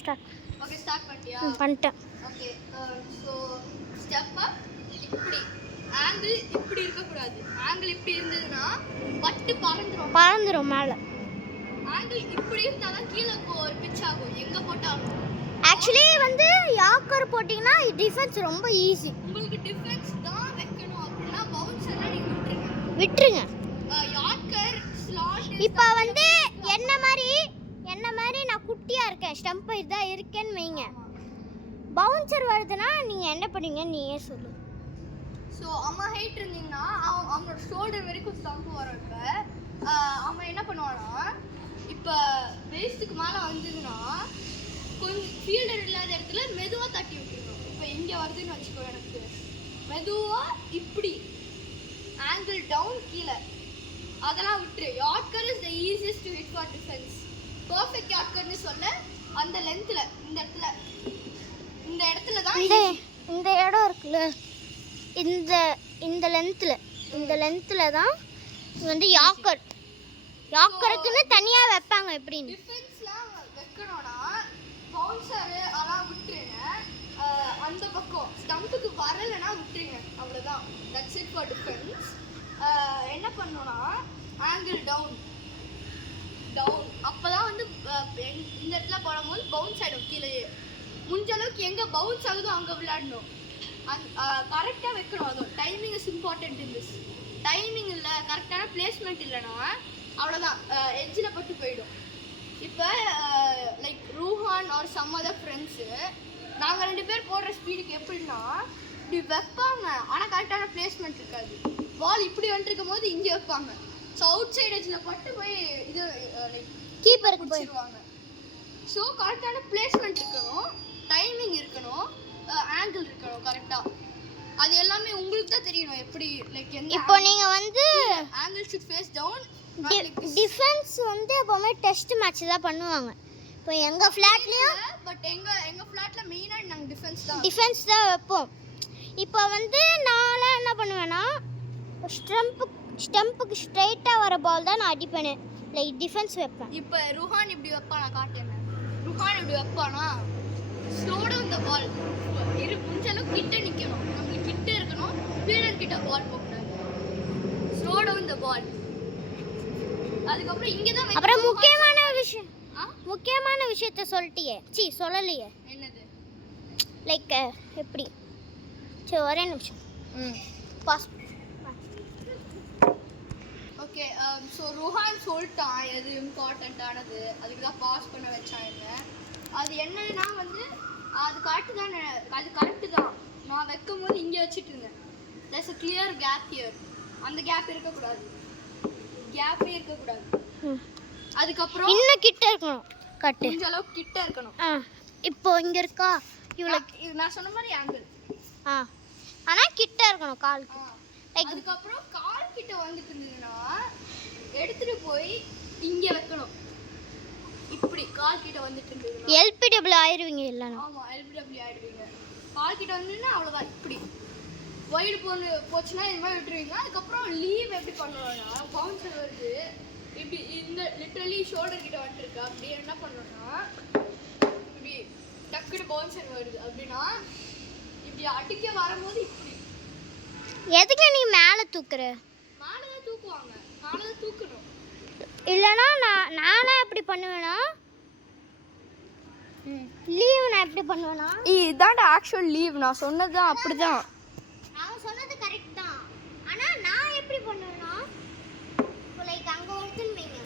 Start. Okay start பண்ணிட்டியா? பண்ணிட்டேன். Okay so step up. இப்படி ஆங்கிள் இப்படி இருக்கக்கூடாது. ஆங்கிள் இப்படி இருந்ததுன்னா பட்டு பறந்துடும் மேலே. ஆங்கிள் இப்படி இருந்தால் தான் கீழே ஒரு பிச் ஆகும் எங்கே போட்டாலும். ஆக்சுவலி வந்து யாக்கர் போட்டிங்கன்னா டிஃபென்ஸ் ரொம்ப ஈஸி. உங்களுக்கு டிஃபென்ஸ் தான் வைக்கணும் அப்படின்னா பவுன்சர்லாம் நீங்கள் விட்டுருங்க. Yorker slot. இப்போ வந்து என்ன மாதிரி நான் குட்டியாக இருக்கேன், ஸ்டம்ப் இதான் இருக்கேன்னு வைங்க. பவுன்சர் வருதுன்னா நீங்கள் என்ன பண்ணுவீங்க நீயே சொல்லு. ஸோ அம்மா ஹைட் இருந்தீங்கன்னா அவங்களோட ஷோல்டர் வரைக்கும் ஸ்டம்ப் வரும். இப்போ அவன் என்ன பண்ணுவான்னா இப்போ வேஸ்ட்டுக்கு மேலே வந்ததுன்னா கொஞ்சம் ஃபீல்டர் இல்லாத இடத்துல மெதுவாக தட்டி விட்டுருணும். இப்போ இங்கே வருதுன்னு வச்சுக்கோ, எனக்கு மெதுவாக இப்படி ஆங்கிள் டவுன் கீழே அதெல்லாம் விட்டுரு. Yorker is the easiest to hit for defence. Perfect யார்க்கர்னு சொல்ல அந்த லென்த்தில் இந்த இடத்துல தான் இந்த இடம் இருக்குல்ல, இந்த லென்த்தில் தான் வந்து யாக்கருக்குன்னு தனியாக வைப்பாங்க. எப்படின்னு டிஃபென்ஸ்லாம் வைக்கணும்னா பவுன்சரு அதெல்லாம் விட்டுருங்க. அந்த பக்கம் ஸ்டம்புக்கு வரலைன்னா விட்டுருங்க, அவ்வளோதான். That's it for defence. என்ன பண்ணணும்னா ஆங்கிள் டவுன் அப்போ தான் வந்து இந்த இடத்துல போடும்போது பவுன்ஸ் ஆகிடும் கீழேயே. முடிஞ்ச அளவுக்கு எங்கே பவுன்ஸ் ஆகுதோ அங்கே விளையாடணும். கரெக்டாக வைக்கணும். அதுவும் timing is important in this. Timing இல்லை, கரெக்டான பிளேஸ்மெண்ட் இல்லைன்னா அவ்வளோதான், எட்ஜில் பட்டு போயிடும். இப்போ like Ruhan or some other friends நாங்கள் 2 பேர் போடுற ஸ்பீடுக்கு எப்படின்னா இப்படி வைப்பாங்க, ஆனால் கரெக்டான பிளேஸ்மெண்ட் இருக்காது. பால் இப்படி வந்துருக்கும் போது இங்கே வைப்பாங்க. ஸோ அவுட் சைட் எட்ஜில் பட்டு போய் இது லைக் கீப்பருக்கு பிடிச்சிருவாங்க. ஸோ கரெக்டான பிளேஸ்மெண்ட் இருக்கணும், டைமிங் இருக்கணும், ஆங்கிள் இருக்கணும் கரெக்டாக. அது எல்லாமே உங்களுக்கு தான் தெரியணும். எப்படி லைக் என்ன இப்போ நீங்கள் வந்து angle should face down. Defence வந்து எப்போவுமே டெஸ்ட் மேட்ச் தான் பண்ணுவாங்க. இப்போ எங்கள் ஃப்ளாட்லேயும் பட் எங்கள் ஃப்ளாட்டில் மெயினாக நாங்கள் டிஃபென்ஸ் தான் வைப்போம். இப்போ வந்து நான் என்ன பண்ணுவேன்னா ஸ்டம்புக்கு ஸ்ட்ரைட்டாக வர பால் தான் நான் அடிப்பேன், லைக் டிஃபென்ஸ் வைப்பேன். இப்போ ருஹான் இப்படி வைப்பானா காட்டுறேன். ருஹான் இப்படி வைப்பானா ஸ்லோ டவுன் த பால். முடிஞ்ச அளவுக்கு கிட்ட நிற்கணும், நம்மளுக்கு கிட்ட இருக்கணும், ஃபீல்டர் கிட்ட பால் போகக்கூடாது. ஸ்லோ டவுன் த பால். அதுக்கப்புறம் இங்கே தான் அப்புறம் முக்கியமான விஷயத்த சொல்லிட்டியே, சொல்லலையே. என்னது? லைக் எப்படி? சரி ஒரே நிமிஷம். பாஸ். ஓகே ஸோ ருஹான் சொல்லிட்டான் எது இம்பார்ட்டண்ட்டானது, அதுக்கு தான் பாஸ் பண்ண வச்சாங்க. அது என்னன்னா வந்து அது கரெக்டு தானே, அது கரெக்டு தான். நான் வைக்கும் போது இங்கே வச்சுட்டு இருந்தேன். There's a clear gap here. அந்த கேப்பே இருக்கக்கூடாது. அதுக்கப்புறம் இன்னும் கிட்ட இருக்கணும், கட்டு கொஞ்ச அளவுக்கு கிட்ட இருக்கணும். இப்போ இங்கே இருக்கா இவ்வளோ, இது நான் சொன்ன மாதிரி ஆங்கிள். ஆனால் கிட்ட இருக்கணும் காலுக்கு. அதுக்கப்புறம் கால் கிட்ட வந்துட்டு இருந்ததுன்னா எடுத்துட்டு போய் இங்கே வைக்கணும். இப்படி கால் கிட்ட வந்துட்டு இருந்தது எல்பிடபிள்யூ ஆயிடுவீங்க இல்லைன்னா. ஆமாம், எல்பிடபிள்யூ ஆயிடுவீங்க. கால் கிட்ட வந்துன்னா அவ்வளோதான். இப்படி ஒயிடு போச்சுன்னா இது மாதிரி விட்டுருவீங்க. அதுக்கப்புறம் லீவ் எப்படி பண்ணணும்னா பவுன்சர் வருது இப்படி இந்த லிட்ரலி ஷோல்டர் கிட்ட வந்துருக்கு. அப்படி என்ன பண்ணணும்னா இப்படி டக்குனு பவுன்சர் வருது அப்படின்னா இப்படி அடிக்க வரும்போது இப்படி. எதுக்கு நீ மேலே தூக்குற? மேலே தான் தூக்குவாங்க, மேலே தான் தூக்கணும். இல்லைன்னா நானே எப்படி பண்ணுவேன்னா லீவ் நான் எப்படி பண்ணுவேன்னா இதான்டா ஆக்சுவல் லீவ். நான் சொன்னது தான் அப்படி தான். நான் சொன்னது கரெக்ட் தான். ஆனால் நான் எப்படி பண்ணுவேன்னா லைக் அங்கே வரைக்கும் வைங்க,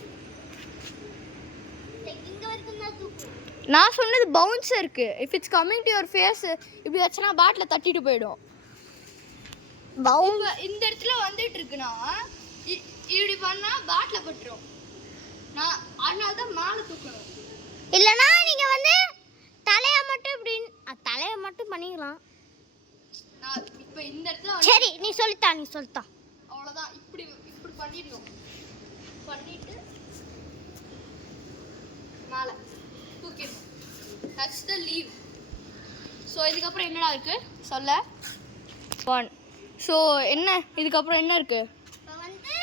லைக் இங்கே வரைக்கும் தான் தூக்குவேன். நான் சொன்னது பவுன்சருக்கு. If it's coming to your face இப்படி வச்சனா பேட்டில் தட்டிட்டு போயிடும். இந்த இடத்துல வந்துட்டு இருக்குன்னா இப்படி பண்ணால் பேட்டில் பட்டுரும். நான் அதனால தான் மேலே தூக்கணும். இல்லைன்னா நீங்கள் வந்து தலையை மட்டும் பண்ணிக்கலாம். நான் இப்போ இந்த இடத்துல சரி நீ சொல்லித்தா அவ்வளோதான். இப்படி பண்ணிடணும். பண்ணிட்டு மேலே தூக்கிடணும். That's the leave. ஸோ இதுக்கப்புறம் என்னடா இருக்குது சொல்ல? 1. ஸோ என்ன இதுக்கப்புறம் என்ன இருக்குது? இப்போ வந்து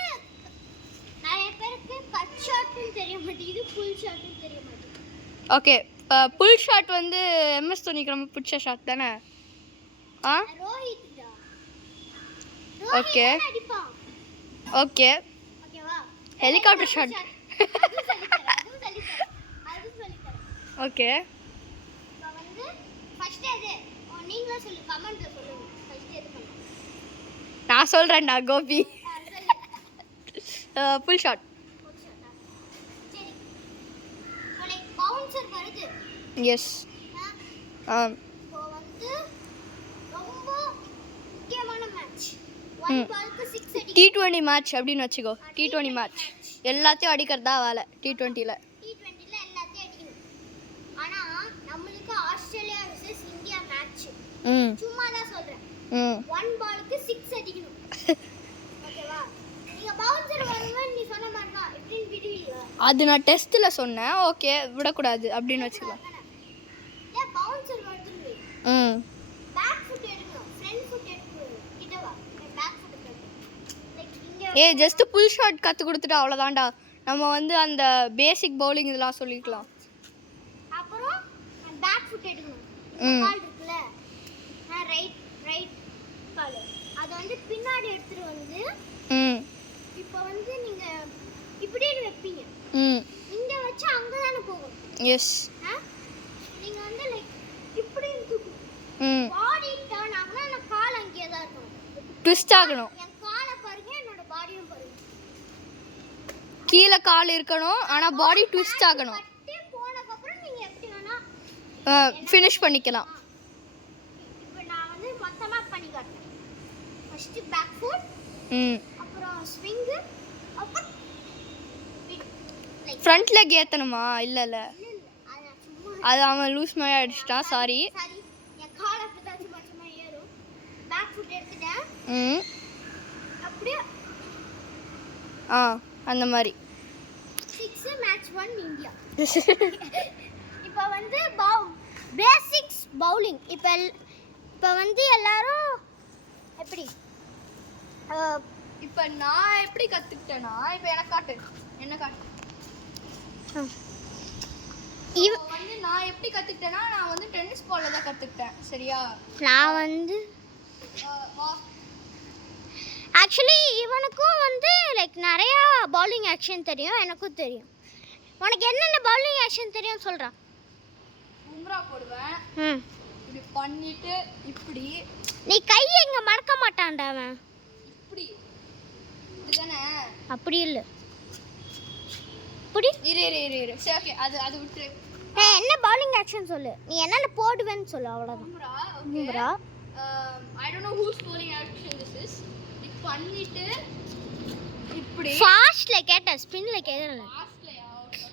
நிறைய பேருக்கு கட் ஷாட்னு தெரிய மாட்டேங்குது, ஃபுல் ஷாட்னு தெரிய மாட்டேங்குது. ஓகே, புல் ஷாட் வந்து எம்எஸ் தோனிக்கு ரொம்ப பிடிச்ச ஷாட் தானே? ஆ ரோஹித்டா. ஓகே அடிப்பான். ஓகே. ஓகேவா? Helicopter shot. அது சொல்லித்தரேன். ஓகே. இப்போ வந்து ஃபர்ஸ்ட் எது நீங்களே சொல்லு, கமெண்ட்ல சொல்லுங்க. ஃபர்ஸ்ட் எது பண்ணலாம்? நான் சொல்கிறேன்டா கோபி. Pull shot. சரி. லைக் பவுன்சர் வருது. எஸ். இப்போ வந்து ரொம்ப முக்கியமான மேட்ச். 1 பாலுக்கு 6 அடி. T20 மேட்ச் அப்படின்னு வச்சுக்கோ. T20 மேட்ச் எல்லாத்தையும் அடிக்கிறதா வேலை. T20ல எல்லாத்தையும் அடிக்கணும். ஆனா நம்மளுக்கு ஆஸ்திரேலியா வெர்சஸ் இந்தியா மேட்ச். சும்மா தான் சொல்றேன். 1 பாலுக்கு 6 அடிக்கணும். ஓகேவா? நீங்க பவுன்சர் வரும்னு நீ சொன்ன மாதிரி தான். எப்படின்னு விடுவீங்க? அது நான் டெஸ்ட்டில் சொன்னேன். ஓகே விடக்கூடாது அப்படின்னு வச்சுக்கலாம். ஏன் பவுன்சர் வருதுன்னு பேக் ஃபுட் எடுக்கணும். ஃப்ரண்ட் ஃபுட் எடுக்கணும். கிட்டவா? பேக் ஃபுட் எடுக்கணும். லைக் இங்க ஜஸ்ட் புல் ஷாட் கற்றுக் கொடுத்துட்டு அவ்வளோதான்டா. நம்ம வந்து அந்த பேசிக் பவுலிங் இதெல்லாம் சொல்லிக்கலாம். அப்புறம் பேக் ஃபுட் எடுக்கணும். கால் இருக்குல்ல, ரைட் கால், அதை வந்து பின்னாடி எடுத்துட்டு வந்து இப்போ வந்து நீங்க இப்படியே வைப்பீங்க. இங்க வச்சு அங்க தானே போகும். எஸ். நீங்க வந்து லைக் இப்படி தூக்கணும். பாடி டர்ன் ஆகணும். நான் கால் அங்கேயே தான் இருக்கணும். ட்விஸ்ட் ஆகணும். என் காலை பாருங்க, என்னோட பாடியும் பாருங்க. கீழே கால் இருக்கணும், ஆனா பாடி ட்விஸ்ட் ஆகணும். கட்டி போனதுக்கு அப்புறம் நீங்க எப்படி வேணா ஃபினிஷ் பண்ணிக்கலாம். இப்போ நான் வந்து மொத்தமா பண்ணி காட்டுறேன். ஃபர்ஸ்ட் பேக் ஃபுட், அப்புறம் ஸ்விங், அப்புறம் ஃப்ரண்ட் லெக் ஏத்தணுமா? இல்ல அது சும்மா அது அவன் லூஸ் மாதிரி அடிச்சிட்டான். சாரி. சரி, என் கால் அப்படிதான் சும்மா ஏறும். பேக் ஃபுட் எடுத்துட்டேன். அப்படியே அந்த மாதிரி 6 மேட்ச் 1 இந்தியா. இப்போ வந்து பேசிக்ஸ் பவுலிங். இப்போ வந்து எல்லாரும் எப்படி இப்போ நான் எப்படி கத்துக்கிட்டேன்னா, இப்போ எனக்கு காட்டு, என்ன காட்டு. வந்து நான் எப்படி கத்துக்கிட்டேன்னா, நான் வந்து டென்னிஸ் பால்ல தான் கத்துக்கிட்டேன். சரியா? நான் வந்து ஆக்சுவலி இவனுக்கும் வந்து லைக் நிறைய பவுலிங் ஆக்ஷன் தெரியும், எனக்கும் தெரியும். உனக்கு என்னென்ன பவுலிங் ஆக்ஷன் தெரியும் சொல்றா. பும்ரா போடுவேன். இப்படி பண்ணிட்டு இப்படி. நீ கை எங்க மடக்க மாட்டான்டா அவன். இப்படி இதுதானே? அப்படி இல்ல. இப்படி இரு. சரி ஓகே, அது விட்டு. என்ன பவுலிங் ஆக்ஷன் சொல்லு. நீ என்னென்ன போடுவேன்னு சொல்லு, அவ்வளவுதான். Bumrah. I don't know whose bowling action this is. இது பண்ணிட்டு இப்படி ஃபாஸ்ட்ல கேட்ட, ஸ்பின்ல கேட்டல. ஃபாஸ்ட்லயா? ஓகே.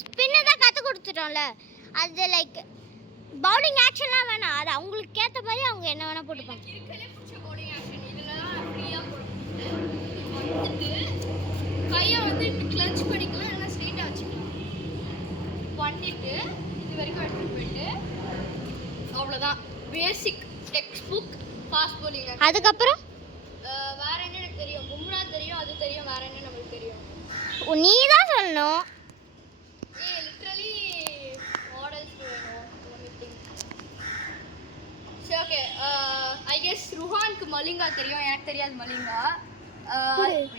ஸ்பின்ன தான் கத்து கொடுத்துட்டோம்ல. அது லைக் பவுலிங் ஆக்ஷன்லாம் வேணாம். அது அவங்களுக்கு ஏத்த மாதிரி அவங்க என்ன வேணா போட்டுப்பாங்க. இருக்கலே பிடிச்ச bowling action இதெல்லாம் ஃப்ரீயா போடுவோம். வந்துட்டு கையை வந்து இப்படி கிளட்ச் பண்ணிக்கலாம், இல்லைன்னா ஸ்ட்ரெயிட்டாக வச்சுக்கலாம். பண்ணிட்டு இது வரைக்கும் எடுத்துட்டு போயிட்டு அவ்வளோதான். Basic text book fast bowling action. அதுக்கப்புறம் வேற என்ன எனக்கு தெரியும்? பும்ரா தெரியும், அது தெரியும். வேற என்ன நமக்கு தெரியும்? நீ தான் சொல்லணும். லிட்டரலி மாடல்ஸ் வேணும். சரி ஓகே. ஐ கெஸ் ருஹானுக்கு மலிங்கா தெரியும், எனக்கு தெரியாது மலிங்கா.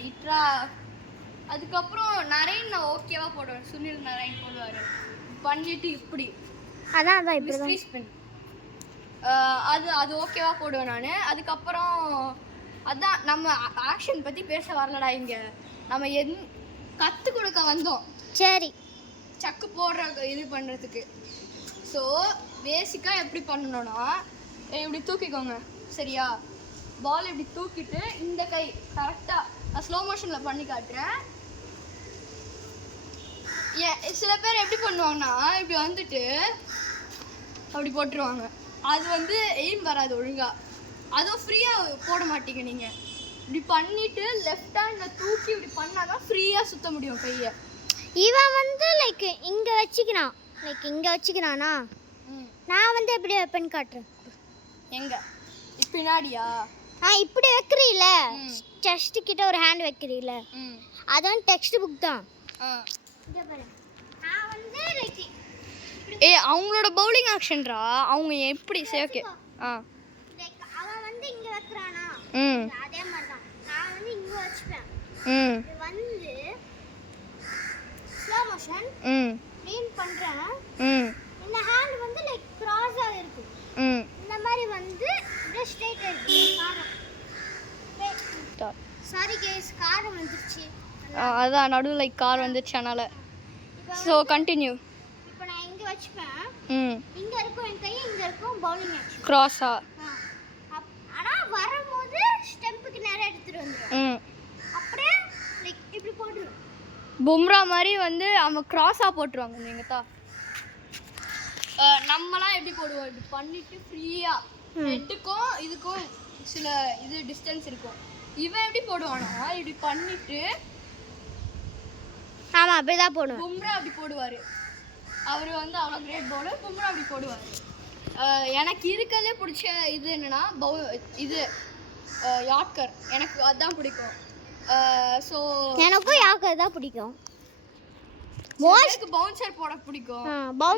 இட்ரா. அதுக்கப்புறம் நரேன் நான் ஓகேவா போடுவேன். சுனில் நரேன் போடுவார். பண்ணிட்டு இப்படி அதான் இப்படி ஸ்பின். அது ஓகேவா போடுவேன் நான். அதுக்கப்புறம் அதான் நம்ம ஆக்ஷன் பற்றி பேச வரலடா இங்கே. நம்ம கற்றுக் கொடுக்க வந்தோம். சரி, சக்கு போடுற இது பண்ணுறதுக்கு. ஸோ பேசிக்காக எப்படி பண்ணணும்னா, இப்படி தூக்கிக்கோங்க. சரியா? பால் இப்படி தூக்கிட்டு இந்த கை கரெக்டாக நான் ஸ்லோ மோஷனில் பண்ணி காட்டுறேன். சில பேர் எப்படி பண்ணுவாங்கன்னா, இப்படி வந்துட்டு அப்படி போட்டுருவாங்க. அது வந்து எய்ம் வராது ஒழுங்காக. அதுவும் ஃப்ரீயாக போட மாட்டீங்க நீங்கள். இப்படி பண்ணிவிட்டு லெஃப்ட் ஹேண்டில் தூக்கி இப்படி பண்ணால் தான் ஃப்ரீயாக சுற்ற முடியும் கையை. இவன் வந்து லைக் இங்கே வச்சுக்கிறானா? நான் வந்து எப்படி வைப்பேன்னு காட்டுறேன். எங்க பின்னாடியா? இப்படி வைக்கிறீல, செஸ்ட் கிட்ட ஒரு ஹேண்ட் வைக்கிறீல, அது வந்து டெக்ஸ்ட் புக் தான். இங்க பாரு, நான் வந்து லைக் இப்படி அவங்களோட பவுலிங் ஆக்ஷன்ரா அவங்க எப்படி சரி ஓகே லைக் அவன் வந்து இங்க வைக்கறானா அதே மாதிரி தான் நான் வந்து இங்க வச்சுப்பேன் இது வந்து ஸ்லோ மோஷன் ட்ரீம் பண்றேன் இந்த ஹேண்ட் வந்து லைக் கிராஸா இருக்கு இந்த மாதிரி வந்து இப்படி ஸ்ட்ரைட் இருக்கு காரம் சாரி गाइस காரம் வந்துருச்சு அதான் நடுவுல லைக் கார் வந்துச்சு அதனால சோ கண்டினியூ இப்போ நான் இங்க வச்சுப்பேன் இங்க இருக்கும் என் கை இங்க இருக்கும் பவுலிங் ஆக்ஷன் கிராஸா ஆனா வரும்போது ஸ்டெம்புக்கு நேரா எடுத்துட்டு வந்துரும் அப்படியே லைக் இப்படி போடுறோம் பும்ரா மாதிரி வந்து அவங்க கிராஸா போட்டுருவாங்க நீங்க தான் நம்மலாம் எப்படி போடுவோம் இப்படி பண்ணிட்டு ஃப்ரீயா ஹெட்டுக்கும் இதுக்கும் சில இது டிஸ்டன்ஸ் இருக்கும் இவன் எப்படி போடுவானா இப்படி பண்ணிட்டு ஆமா அப்படிதான் போடுவோம் பும்ரா அப்படி போடுவாரு அவர் வந்து அவ்வளோ கிரேட் பவுலர் பும்ரா அப்படி போடுவார் எனக்கு இருக்கிறதே பிடிச்ச இது என்னன்னா இது யார்க்கர் எனக்கு அதான் பிடிக்கும் ஸோ எனக்கும் யார்க்கர் தான் பிடிக்கும் மோஸ்ட் பவுன்சர் போட பிடிக்கும்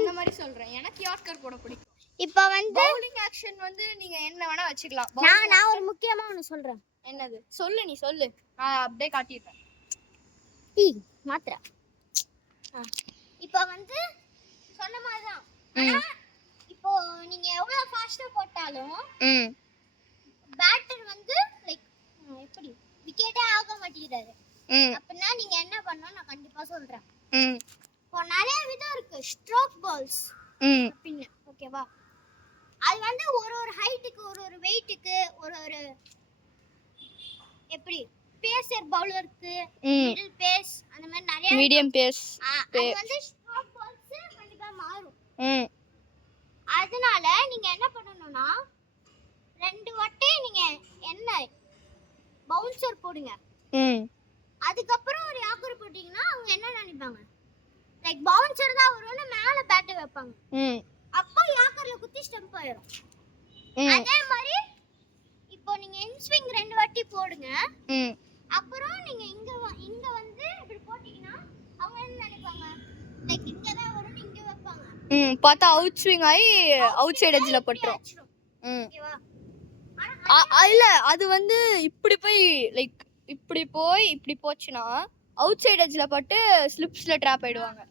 இந்த மாதிரி சொல்றேன் எனக்கு யார்க்கர் போட பிடிக்கும் இப்போ வந்து பவுலிங் ஆக்ஷன் வந்து நீங்க என்ன வேணா வச்சுக்கலாம் நான் ஒரு முக்கியமா ஒன்னு சொல்றேன் என்னது சொல்லு நீ சொல்லு நான் அப்படியே காட்டிடுறேன் மாத்திர இப்போ வந்து சொன்ன மாதிரி தான் ஆனா இப்போ நீங்க எவ்வளவு ஃபாஸ்டா போட்டாலும் பேட்டர் வந்து லைக் எப்படி விக்கெட்டே ஆக மாட்டேங்கிறாரு அப்படின்னா நீங்க என்ன பண்ணணும் நான் கண்டிப்பா சொல்றேன் இப்போ நிறைய விதம் இருக்கு ஸ்ட்ரோக் பால்ஸ் அப்படின்னு ஓகேவா அது வந்து ஒரு ஒரு ஹைட்டுக்கு ஒரு ஒரு வெயிட்டுக்கு ஒரு ஒரு எப்படி பேசர் பவுலருக்கு மிடில் பேஸ் அந்த மாதிரி நிறைய மீடியம் பேஸ் அது வந்து ஸ்ட்ரோக் பால்ஸ் கண்டிப்பா மாறும் அதனால நீங்க என்ன பண்ணனும்னா ரெண்டு வாட்டி நீங்க என்ன பவுன்சர் போடுங்க அதுக்கப்புறம் ஒரு யாக்கர் போட்டீங்கன்னா அவங்க என்ன நினைப்பாங்க லைக் பவுன்சர் தான் வரும்னு மேல பேட் வைப்பாங்க அப்போ யாக்கர்ல குத்தி ஸ்டம்ப் ஆயிடும் அதே மாதிரி இப்போ நீங்க இன் ஸ்விங் ரெண்டு வாட்டி போடுங்க அப்புறம் நீங்க இங்க வந்து இப்படி போட்டீங்கன்னா அவங்க என்ன நினைப்பாங்க லைக் இங்க தான் வரும் இங்க வைப்பாங்க பார்த்தா அவுட் ஸ்விங் ஆகி அவுட் சைடு எட்ஜ்ல பட்டுரும் ஓகேவா இல்ல அது வந்து இப்படி போய் லைக் இப்படி போச்சுனா அவுட் சைடு எட்ஜ்ல பட்டு ஸ்லிப்ஸ்ல ட்ராப் ஆயிடுவாங்க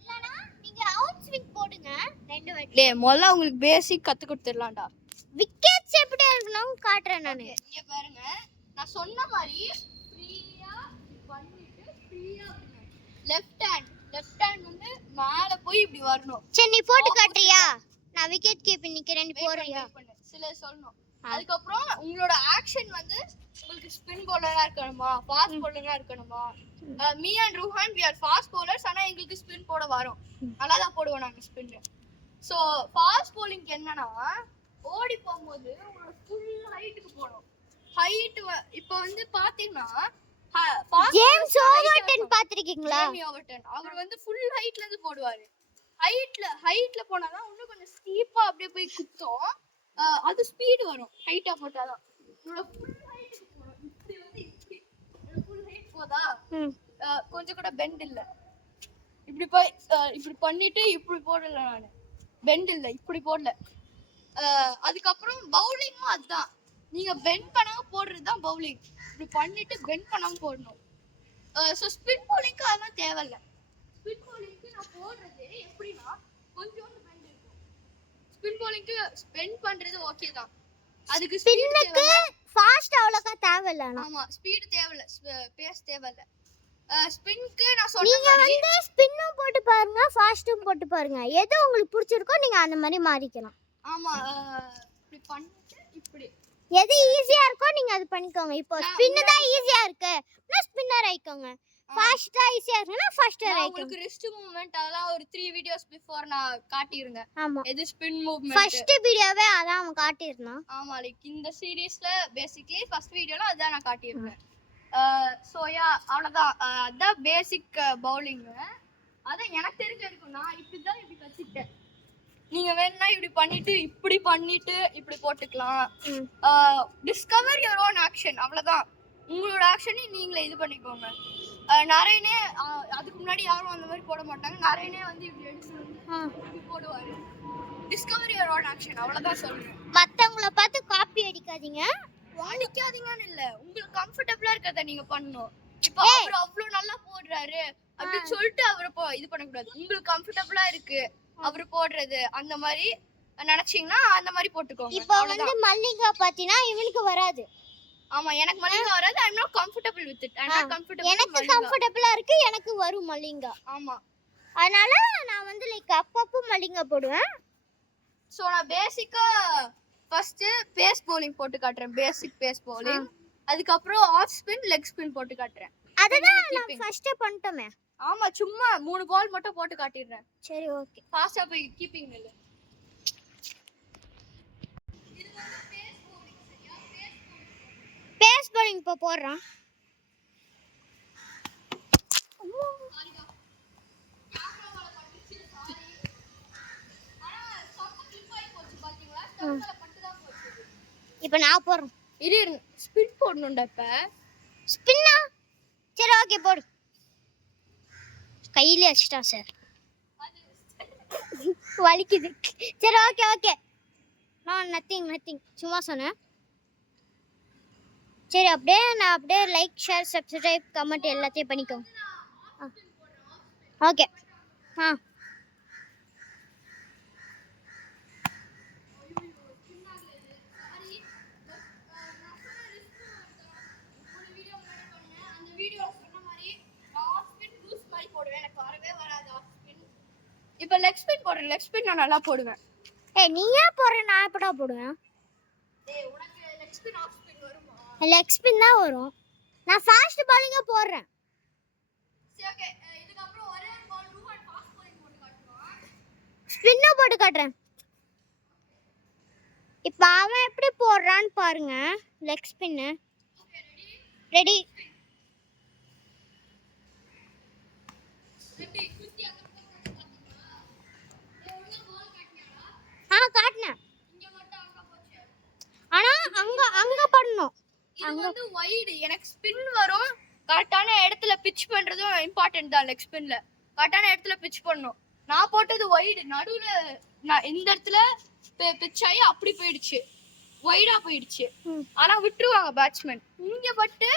இல்லனா நீங்க அவுட் ஸ்விங் போடுங்க ரெண்டு வாட்டி டேய் முதல்ல உங்களுக்கு பேசிக் கத்து கொடுத்துறலாம்டா விக்கெட்ஸ் எப்படி இருக்கணும் காட்றேன் நான் இங்க பாருங்க நான் சொன்ன மாதிரி ஃப்ரீயா பண்ணிட்டு ஃப்ரீயா லெஃப்ட் ஹேண்ட் வந்து மேல போய் இப்படி வரணும் சரி நீ போட்டு காட்றியா நான் விக்கெட் கீப்பிங் நிக்கிறேன் நீ போறியா சில சொல்லணும் அதுக்கு அப்புறம் உங்களோட ஆக்ஷன் வந்து உங்களுக்கு ஸ்பின் பவுலரா இருக்கணுமா ஃபாஸ்ட் பவுலரா இருக்கணுமா me and Ruhan we are fast bowlers ஆனா எங்களுக்கு ஸ்பின் போட வரும் நல்லா தான் போடுவோம் நாங்க ஸ்பின் சோ ஃபாஸ்ட் bowling என்னன்னா ஓடி போகும்போது உங்களோட ஃபுல் ஹைட்டுக்கு போணும் ஹைட் இப்போ வந்து பாத்தீங்கன்னா ஜேம்ஸ் ஓவர்டன் பாத்திருக்கீங்களா அவர் வந்து ஃபுல் ஹைட்ல இருந்து போடுவாரு ஹைட்ல போனாதான் இன்னும் கொஞ்சம் ஸ்டீப்பா அப்படியே போய் குத்தும் அது ஸ்பீடு வரும் ஹைட்டா போட்டாதான் உங்களோட ஃபுல் ஹைட்டுக்கு போணும் இப்படி வந்து இப்படி ஃபுல் ஹைட் போதா கொஞ்சம் கூட பெண்ட் இல்ல இப்படி போய் இப்படி பண்ணிட்டு இப்படி போடல நானு பெண்ட் இல்ல இப்படி போடல அதுக்கப்புறம் பவுலிங்கும் அதுதான் நீங்க பெண்ட் பண்ணாம போடுறதுதான் பவுலிங் இப்படி பண்ணிட்டு பெண்ட் பண்ணாம போடணும் ஸோ ஸ்பின் பவுலிங்க்கு அதெல்லாம் தேவையில்ல ஸ்பின் பவுலிங்க்கு நான் போடுறது எப்படின்னா கொஞ்சோண்டு பெண்ட் இருக்கும் ஸ்பின் பவுலிங்க்கு பெண்ட் பண்றது ஓகே தான் அதுக்கு ஸ்பின்னுக்கு ஃபாஸ்ட் அவ்வளோக்கா தேவையில்ல ஆமா ஸ்பீடு தேவையில்ல பேஸ் தேவையில்ல ஸ்பின்க்கு நான் சொல்றேன் நீங்க வந்து ஸ்பின்னும் போட்டு பாருங்க ஃபாஸ்டும் போட்டு பாருங்க எது உங்களுக்கு பிடிச்சிருக்கோ நீங்க அந்த மாதிரி மாறிக்கலாம் ஆமா இப்படி பண்ணிட்டு இப்படி எது ஈஸியா இருக்கோ நீங்க அது பண்ணிக்கோங்க இப்போ ஸ்பின் தான் ஈஸியா இருக்கு நான் ஸ்பின்னர் ஆயிக்கோங்க ஃபாஸ்டா ஈஸியா இருக்குனா ஃபாஸ்டர் ஆயிக்கோங்க உங்களுக்கு ரிஸ்ட் மூவ்மென்ட் அதெல்லாம் ஒரு 3 வீடியோஸ் பிஃபோர் நான் காட்டியிருங்க ஆமா எது ஸ்பின் மூவ்மென்ட் ஃபர்ஸ்ட் வீடியோவே அதான் நான் காட்டியிருந்தேன் ஆமா லைக் இந்த சீரிஸ்ல பேசிக்கலி ஃபர்ஸ்ட் வீடியோல அதான் நான் காட்டியிருந்தேன் சோ யா அவ்வளவுதான் அதான் பேசிக் பவுலிங் அதான் எனக்கு தெரிஞ்ச வரைக்கும் நான் இப்படி கத்துக்கிட்டேன் நீங்க வேணா இப்படி பண்ணிட்டு இப்படி போட்டுக்கலாம் டிஸ்கவர் யுவர் ஓன் ஆக்ஷன் அவ்வளவுதான் உங்களோட ஆக்ஷனை நீங்களே இது பண்ணிக்கோங்க நரேனே அதுக்கு முன்னாடி யாரும் அந்த மாதிரி போட மாட்டாங்க. நரேனே வந்து இப்படி எடுத்து போடுவாரு. டிஸ்கவர் யுவர் ஓன் ஆக்ஷன், அவ்வளவுதான் சொல்றேன். மத்தவங்கள பார்த்து காப்பி அடிக்காதீங்க. அடிக்காதீங்கன்னு இல்ல, உங்களுக்கு கம்ஃபர்டபுளா இருக்கறத நீங்க பண்ணணும். இப்போ அவர் அவ்வளவு நல்லா போடுறாரு அப்படின்னு சொல்லிட்டு அவரை இது பண்ணக்கூடாது. உங்களுக்கு கம்ஃபர்டபுளா இருக்கு அவர் போடுறது அந்த மாதிரி நினைச்சீங்கன்னா அந்த மாதிரி போட்டுக்கோங்க. இப்போ வந்து மல்லிகா பாத்தீனா இவனுக்கு வராது. ஆமா, எனக்கு மல்லிகா வராது. I am not comfortable with it. I am not comfortable. எனக்கு கம்ஃபர்டபிளா இருக்கு, எனக்கு வரும் மல்லிகா. ஆமா, அதனால நான் வந்து லைக் அப்பப்போ மல்லிகா போடுவேன். சோ நான் பேசிக்கா ஃபர்ஸ்ட் பேஸ் bowling போட்டு காட்றேன். பேசிக் பேஸ் bowling. அதுக்கு அப்புறம் ஆஃப் ஸ்பின், லெக் ஸ்பின் போட்டு காட்றேன். அததான் நான் ஃபர்ஸ்ட் பண்ணிட்டோமே. ஆமா, சும்மா 3 பால் மட்டும் போட்டு காட்டிடுறேன். சரி, ஓகே. ஃபாஸ்டா போய் கீப்பிங் நில்லு. இது வந்து பேஸ் bowling, சரியா? பேஸ் bowling இப்ப போடுறேன். கேமராவால பட்டுச்சு, சாரி. ஆனா சப்ப கிளிப் ஆயி போச்சு பாத்தீங்களா? ஸ்டவ்ல பட்டு தான் போச்சு. இப்போ நான் போறேன். இரு, ஸ்பின் போடணும்டா. இப்ப ஸ்பின்னா? சரி, ஓகே, போடு. கையில அடிச்சிட்டான் சார், வலிக்குது. சரி, ஓகே ஓகே. நான் நத்திங் சும்மா சொன்னேன். சரி, நான் அப்படியே லைக், ஷேர், சப்ஸ்கிரைப், கமெண்ட் எல்லாத்தையும் பண்ணிக்கோங்க. ஓகே. இப்ப லெக் ஸ்பின் போடுறேன். லெக் ஸ்பின் நான் நல்லா போடுவேன். நீ ஏன் போடுற? நான் எப்படா போடுவேன்? உனக்கு லெக் ஸ்பின் ஆஃப் ஸ்பின் வருமா? லெக் ஸ்பின் தான் வரும். நான் ஃபாஸ்ட் பாலிங்கா போடுறேன். சரி, ஓகே. இதுக்கு அப்புறம் ஒரே ஒரு பால் ரூஹான் ஃபாஸ்ட் bowling போட்டு காட்டுவான். ஸ்பின்னா போட்டு காட்டுறேன். இப்ப அவன் எப்படி போடுறான்னு பாருங்க. Leg spin. Okay, ready. Ready குத்தி அந்த பக்கம் பாத்தீங்களா? ஒழுங்கா பால் காட்டினாரா? காட்டுனேன். இங்க மட்டும் அங்க போச்சு. ஆனா அங்க பண்ணனும். இது வந்து வைட். எனக்கு ஸ்பின் வரும். கரெக்டான இடத்துல பிட்ச் பண்றதும் இம்பார்ட்டன்ட் தான். லெக் ஸ்பின்ல கரெக்டான இடத்துல பிட்ச் பண்ணனும். நான் போட்டது வைட். நடுவுல நான் இந்த இடத்துல பிட்ச் ஆகி அப்படி போயிடுச்சு, வைடா போயிடுச்சு. ஆனா விட்டுருவாங்க பேட்ஸ்மேன். இங்க பட்டு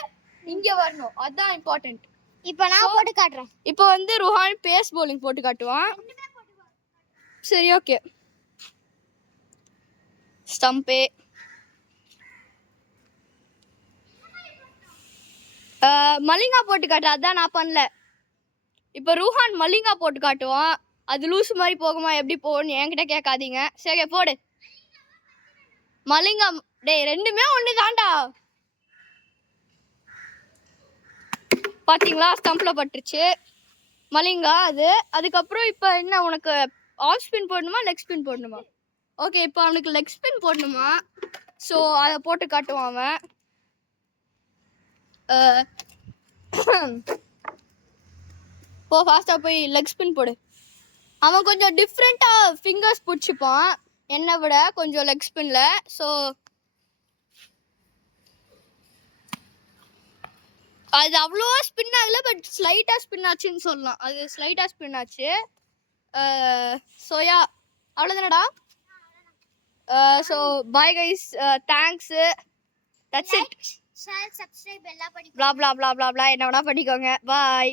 இங்க வரணும், அதான் இம்பார்ட்டன்ட். இப்போ நான் போட்டு காட்டுறேன். இப்போ வந்து ருஹான் பேஸ் bowling போட்டு காட்டுவான். சரி, ஓகே. ஸ்டம்பே மலிங்கா போட்டு காட்டு, அதான் நான் பண்ணல. இப்போ ருஹான் மலிங்கா போட்டு காட்டுவான். அது லூசு மாதிரி போகுமா, எப்படி போகணும்னு என்கிட்ட கேட்காதீங்க. சரி, போடு மலிங்கா. டேய், ரெண்டுமே ஒன்று தான்டா. பாத்தீங்களா, ஸ்டம்ப்ல பட்டுருச்சு மலிங்கா அது. அதுக்கப்புறம் இப்போ என்ன, உனக்கு ஆஃப் ஸ்பின் போடணுமா லெக் ஸ்பின் போடணுமா? ஓகே, இப்போ அவனுக்கு லெக் ஸ்பின் போடணுமா? ஸோ அதை போட்டு காட்டுவான் அவன். போ ஃபாஸ்டா போய் லெக் ஸ்பின் போடு. அவன் கொஞ்சம் டிஃப்ரெண்டா ஃபிங்கர்ஸ் பிடிச்சிப்பான் என்னை விட கொஞ்சம் லெக் ஸ்பின்ல. ஸோ அது அவ்வளோவா ஸ்பின் ஆகல, பட் ஸ்லைட்டா ஸ்பின் ஆச்சுன்னு சொல்லலாம். அது ஸ்லைட்டா ஸ்பின் ஆச்சு. சோயா அவ்வளோதானடா. So bye guys, thanks. That's it. Share, subscribe எல்லாம் blah blah blah blah blah என்ன வேணா பண்ணிக்கோங்க. பாய்.